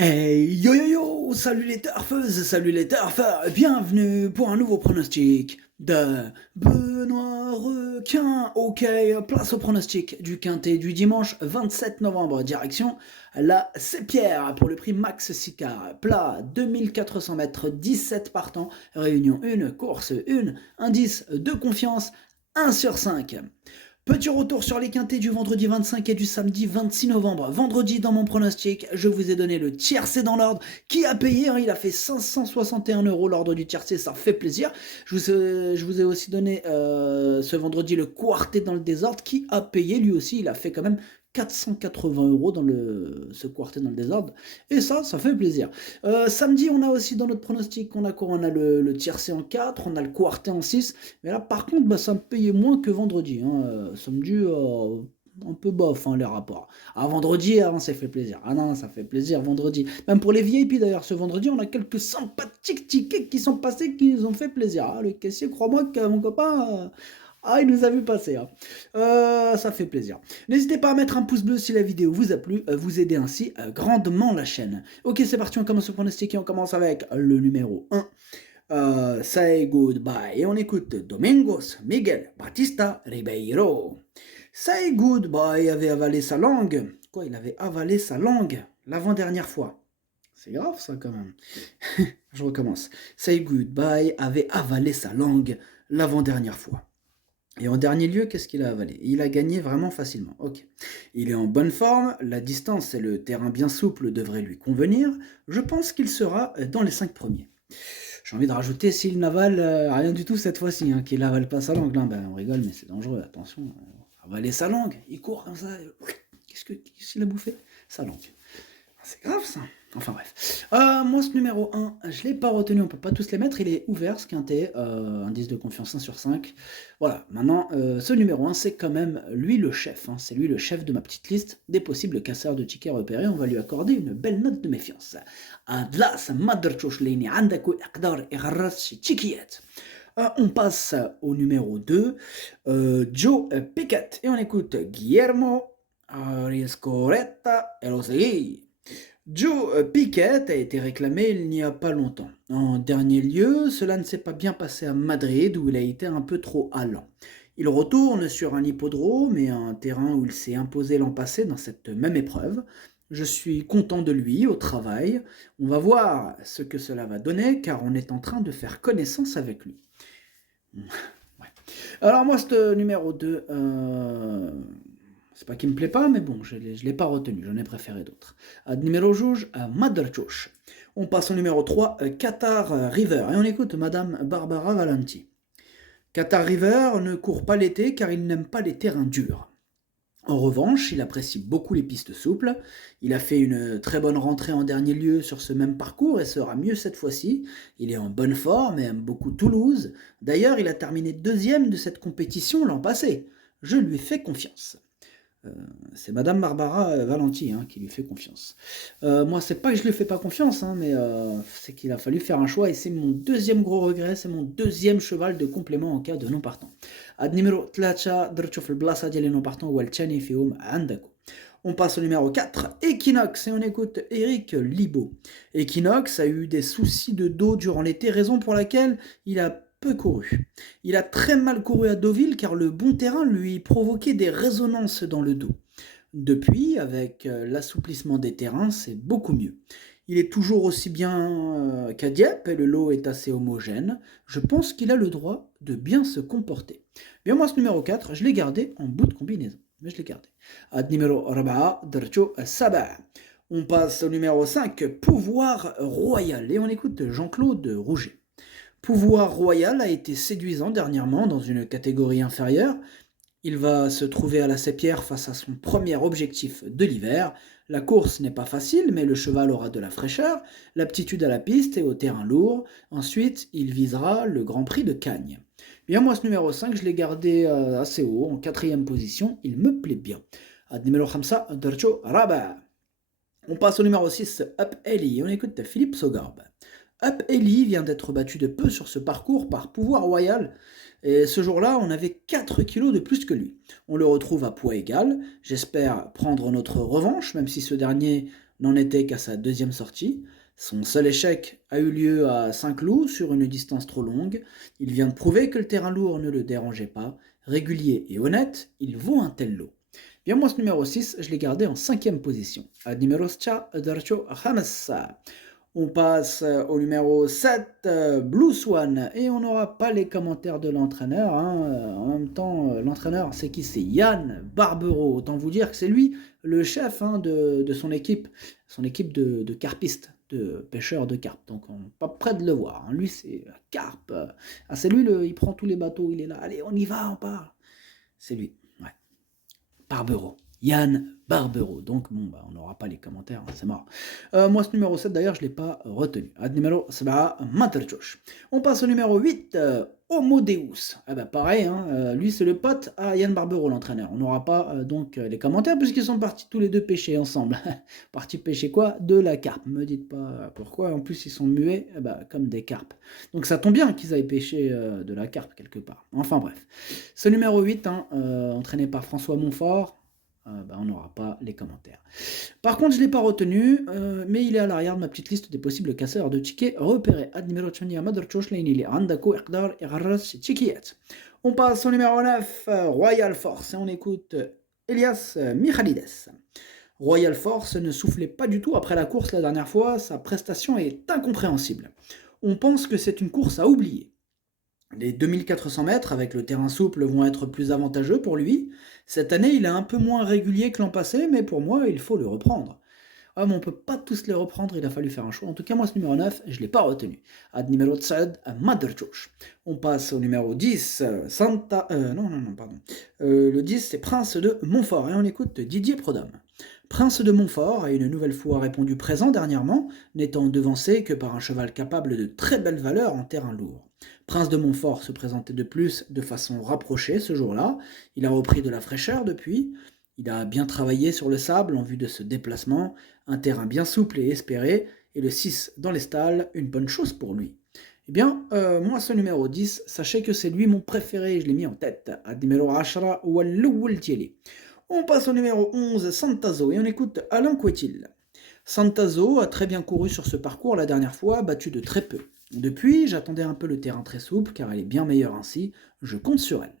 Hey yo yo yo, salut les turfeuses, salut les turfeurs, bienvenue pour un nouveau pronostic de Benoît Requin. Ok, place au pronostic du quintet du dimanche 27 novembre, direction la Sépierre pour le prix Max Sicard. Plat 2400 mètres, 17 partants, réunion 1, course 1, indice de confiance 1 sur 5. Petit retour sur les quintés du vendredi 25 et du samedi 26 novembre. Vendredi, dans mon pronostic, je vous ai donné le tiercé dans l'ordre. Qui a payé? Il a fait 561 € l'ordre du tiercé, ça fait plaisir. Je vous ai aussi donné ce vendredi le quartet dans le désordre. Qui a payé? Lui aussi, il a fait quand même 480 € dans ce quartet dans le désordre. Et ça fait plaisir. Samedi, on a aussi dans notre pronostic, on a le tiercé en 4, on a le quartet en 6. Mais là, par contre, ça me payait moins que vendredi. Samedi, un peu bof, les rapports. Vendredi, ça fait plaisir. Ah non, ça fait plaisir, vendredi. Même pour les VIP, d'ailleurs, ce vendredi, on a quelques sympathiques tickets qui sont passés, qui nous ont fait plaisir. Le caissier, crois-moi que mon copain... il nous a vu passer. Ça fait plaisir. N'hésitez pas à mettre un pouce bleu si la vidéo vous a plu. Vous aidez ainsi grandement la chaîne. Ok, c'est parti, on commence au pronostic et on commence avec le numéro 1. Say Goodbye. Et on écoute Domingos Miguel Batista Ribeiro. Say Goodbye avait avalé sa langue. Quoi, il avait avalé sa langue l'avant-dernière fois. C'est grave ça quand même. Je recommence. Say Goodbye avait avalé sa langue l'avant-dernière fois. Et en dernier lieu, qu'est-ce qu'il a avalé? Il a gagné vraiment facilement. Ok. Il est en bonne forme, la distance et le terrain bien souple devraient lui convenir. Je pense qu'il sera dans les 5 premiers. J'ai envie de rajouter s'il n'avale rien du tout cette fois-ci, qu'il n'avale pas sa langue. Là, on rigole, mais c'est dangereux, attention. Avaler sa langue, il court comme ça. Qu'est-ce qu'il a bouffé? Sa langue. C'est grave ça. Enfin bref. Moi, ce numéro 1, je ne l'ai pas retenu, on ne peut pas tous les mettre. Il est ouvert, ce quintet, indice de confiance 1 sur 5. Voilà, maintenant, ce numéro 1, c'est quand même lui le chef. C'est lui le chef de ma petite liste des possibles casseurs de tickets repérés. On va lui accorder une belle note de méfiance. On passe au numéro 2, Joe Pickett. Et on écoute Guillermo Riscoretta et Rosegui. Joe Pickett a été réclamé il n'y a pas longtemps. En dernier lieu, cela ne s'est pas bien passé à Madrid où il a été un peu trop allant. Il retourne sur un hippodrome et un terrain où il s'est imposé l'an passé dans cette même épreuve. Je suis content de lui au travail. On va voir ce que cela va donner car on est en train de faire connaissance avec lui. Ouais. Alors moi, ce numéro 2, c'est pas qu'il me plaît pas, mais bon, je l'ai pas retenu, j'en ai préféré d'autres. Numéro juge, Madrchouch. On passe au numéro 3, Qatar River, et on écoute Madame Barbara Valenti. Qatar River ne court pas l'été car il n'aime pas les terrains durs. En revanche, il apprécie beaucoup les pistes souples. Il a fait une très bonne rentrée en dernier lieu sur ce même parcours et sera mieux cette fois-ci. Il est en bonne forme et aime beaucoup Toulouse. D'ailleurs, il a terminé deuxième de cette compétition l'an passé. Je lui fais confiance. C'est Madame Barbara Valenti qui lui fait confiance. Moi, c'est pas que je lui fais pas confiance, mais c'est qu'il a fallu faire un choix et c'est mon deuxième gros regret, c'est mon deuxième cheval de complément en cas de non partant. Ad numéro 3 درت في البلاصه ديال les non partants والثاني فيهم عندكم. On passe au numéro 4, Equinox, et on écoute Eric Libaud. Equinox a eu des soucis de dos durant l'été, raison pour laquelle il a peu couru. Il a très mal couru à Deauville car le bon terrain lui provoquait des résonances dans le dos. Depuis, avec l'assouplissement des terrains, c'est beaucoup mieux. Il est toujours aussi bien qu'à Dieppe et le lot est assez homogène. Je pense qu'il a le droit de bien se comporter. Bien moi, ce numéro 4, je l'ai gardé en bout de combinaison. Mais je l'ai gardé. Ad numéro 4, Dercho Sabah. On passe au numéro 5, Pouvoir Royal. Et on écoute Jean-Claude Rouget. Pouvoir Royal a été séduisant dernièrement dans une catégorie inférieure. Il va se trouver à la Sépierre face à son premier objectif de l'hiver. La course n'est pas facile, mais le cheval aura de la fraîcheur, l'aptitude à la piste et au terrain lourd. Ensuite, il visera le Grand Prix de Cagnes. Bien, moi, ce numéro 5, je l'ai gardé assez haut, en 4e position. Il me plaît bien. Ad numéro 5, Dercho Rabat. On passe au numéro 6, Up Ellie. On écoute Philippe Saugarbe. Up Ellie vient d'être battu de peu sur ce parcours par Pouvoir Royal. Et ce jour-là, on avait 4 kilos de plus que lui. On le retrouve à poids égal. J'espère prendre notre revanche, même si ce dernier n'en était qu'à sa deuxième sortie. Son seul échec a eu lieu à Saint-Cloud sur une distance trop longue. Il vient de prouver que le terrain lourd ne le dérangeait pas. Régulier et honnête, il vaut un tel lot. Bien, moi, ce numéro 6, je l'ai gardé en cinquième position. Ad numéro 6, Darcho Hamas. On passe au numéro 7, Blue Swan, et on n'aura pas les commentaires de l'entraîneur. En même temps, l'entraîneur, c'est qui? C'est Yann Barbero. Autant vous dire que c'est lui le chef de son équipe de carpistes, de pêcheurs de carpe. Donc on n'est pas prêt de le voir. Lui, c'est carpe. C'est lui, il prend tous les bateaux, il est là. Allez, on y va, on part. C'est lui, ouais. Barbero. Yann Barbero. Donc, bon, on n'aura pas les commentaires, c'est mort. Moi, ce numéro 7, d'ailleurs, je ne l'ai pas retenu. Ad numéro 7, Materchosh. On passe au numéro 8, Homo Deus. Pareil, lui, c'est le pote à Yann Barbero, l'entraîneur. On n'aura pas donc les commentaires, puisqu'ils sont partis tous les deux pêcher ensemble. Partis pêcher quoi? De la carpe. Me dites pas pourquoi. En plus, ils sont muets comme des carpes. Donc, ça tombe bien qu'ils aillent pêcher de la carpe quelque part. Enfin, bref. Ce numéro 8, entraîné par François Montfort, on n'aura pas les commentaires. Par contre, je ne l'ai pas retenu, mais il est à l'arrière de ma petite liste des possibles casseurs de tickets repérés. On passe au numéro 9, Royal Force, et on écoute Elias Michalides. Royal Force ne soufflait pas du tout après la course la dernière fois, sa prestation est incompréhensible. On pense que c'est une course à oublier. Les 2400 mètres avec le terrain souple vont être plus avantageux pour lui. Cette année, il est un peu moins régulier que l'an passé, mais pour moi, il faut le reprendre. Mais on ne peut pas tous les reprendre, il a fallu faire un choix. En tout cas, moi, ce numéro 9, je ne l'ai pas retenu. Ad numéro 7, Maderchosh. On passe au numéro 10, le 10, c'est Prince de Montfort, et on écoute Didier Prodhomme. Prince de Montfort a une nouvelle fois répondu présent dernièrement, n'étant devancé que par un cheval capable de très belles valeurs en terrain lourd. Prince de Montfort se présentait de plus de façon rapprochée ce jour-là, il a repris de la fraîcheur depuis, il a bien travaillé sur le sable en vue de ce déplacement, un terrain bien souple et espéré, et le 6 dans les stalles, une bonne chose pour lui. Eh bien, moi ce numéro 10, sachez que c'est lui mon préféré, je l'ai mis en tête, ad numéro 10 Walloul Tieli. On passe au numéro 11, Santazo, et on écoute Alain Couetil. Santazo a très bien couru sur ce parcours la dernière fois, battu de très peu. Depuis, j'attendais un peu le terrain très souple, car elle est bien meilleure ainsi, je compte sur elle.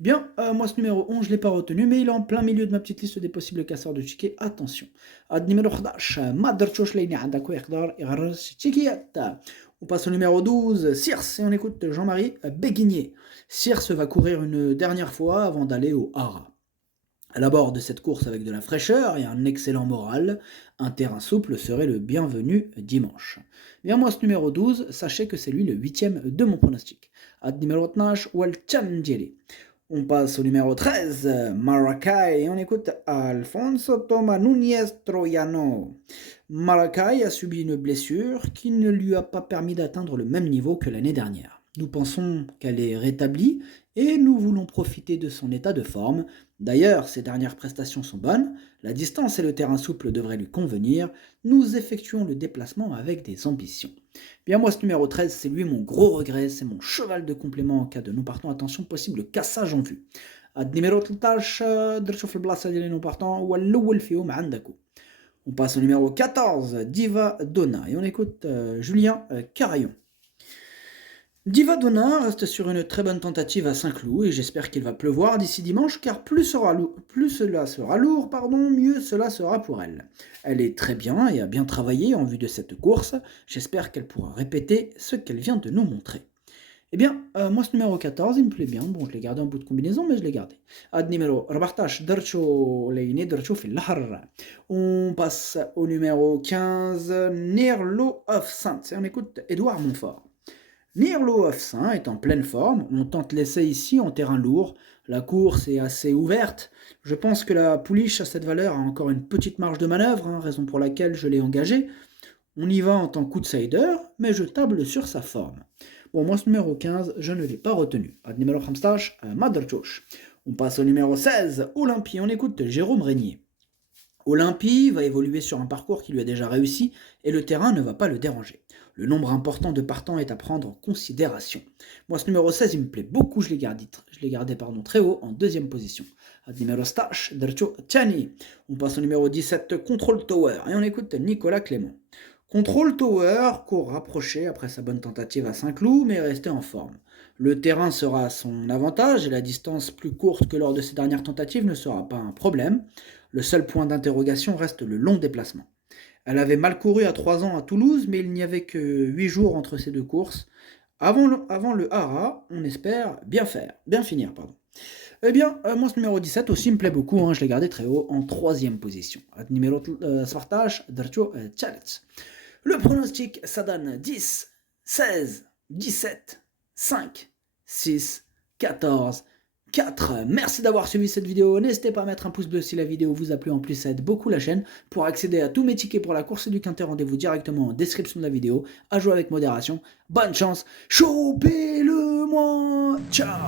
Eh bien, moi ce numéro 11, je ne l'ai pas retenu, mais il est en plein milieu de ma petite liste des possibles casseurs de tickets, attention. Ad numéro 11, Maderchosh Leini Andako Yakdar Irar Tikiyat. On passe au numéro 12, Circe, et on écoute Jean-Marie Béguigné. Circe va courir une dernière fois avant d'aller au Hara. Elle aborde cette course avec de la fraîcheur et un excellent moral. Un terrain souple serait le bienvenu dimanche. Bien, moi, ce numéro 12, sachez que c'est lui le 8e de mon pronostic. Ad numéro 12, Walchandieli. On passe au numéro 13, Maracay, et on écoute Alfonso Toma Núñez Troyano. Maracay a subi une blessure qui ne lui a pas permis d'atteindre le même niveau que l'année dernière. Nous pensons qu'elle est rétablie et nous voulons profiter de son état de forme. D'ailleurs, ses dernières prestations sont bonnes, la distance et le terrain souple devraient lui convenir, nous effectuons le déplacement avec des ambitions. Bien, moi, ce numéro 13, c'est lui mon gros regret, c'est mon cheval de complément en cas de nous partons, attention, possible cassage en vue. Ad numéro 13, درتشوف البلاصة ديالي nous partons والأول فيهم عندكم. On passe au numéro 14, Diva Donna, et on écoute Julien Carayon. Diva Donna reste sur une très bonne tentative à Saint-Cloud et j'espère qu'il va pleuvoir d'ici dimanche car plus cela sera lourd, mieux cela sera pour elle. Elle est très bien et a bien travaillé en vue de cette course, j'espère qu'elle pourra répéter ce qu'elle vient de nous montrer. Eh bien, moi ce numéro 14, il me plaît bien, bon je l'ai gardé en bout de combinaison mais je l'ai gardé. Ad numéro 14, Darcho fil Lahar. On passe au numéro 15, Nirlo of Saints et on écoute Édouard Montfort. Nirlo of Saint est en pleine forme, on tente l'essai ici en terrain lourd, la course est assez ouverte, je pense que la pouliche à cette valeur a encore une petite marge de manœuvre, raison pour laquelle je l'ai engagé. On y va en tant qu'outsider, mais je table sur sa forme. Bon, moi ce numéro 15, je ne l'ai pas retenu. Ad numéro 15, Maderchosh. On passe au numéro 16, Olympie, on écoute Jérôme Régnier. Olympie va évoluer sur un parcours qui lui a déjà réussi et le terrain ne va pas le déranger. Le nombre important de partants est à prendre en considération. Moi, ce numéro 16, il me plaît beaucoup, je l'ai gardé très haut en deuxième position. Numéro 16, Dercho Tchani. On passe au numéro 17, Control Tower, et on écoute Nicolas Clément. Control Tower court rapproché après sa bonne tentative à Saint-Cloud, mais est resté en forme. Le terrain sera à son avantage et la distance plus courte que lors de ses dernières tentatives ne sera pas un problème. Le seul point d'interrogation reste le long déplacement. Elle avait mal couru à 3 ans à Toulouse, mais il n'y avait que 8 jours entre ces deux courses. Avant le Hara, on espère bien finir. Eh bien, moi ce numéro 17 aussi me plaît beaucoup, je l'ai gardé très haut en troisième position. Numéro 17, Darcho Chalet. Le pronostic, ça donne 10, 16, 17, 5, 6, 14, 4. Merci d'avoir suivi cette vidéo. N'hésitez pas à mettre un pouce bleu si la vidéo vous a plu. En plus, ça aide beaucoup la chaîne. Pour accéder à tous mes tickets pour la course du Quintet, rendez-vous directement en description de la vidéo. À jouer avec modération. Bonne chance. Chopez-le-moi. Ciao.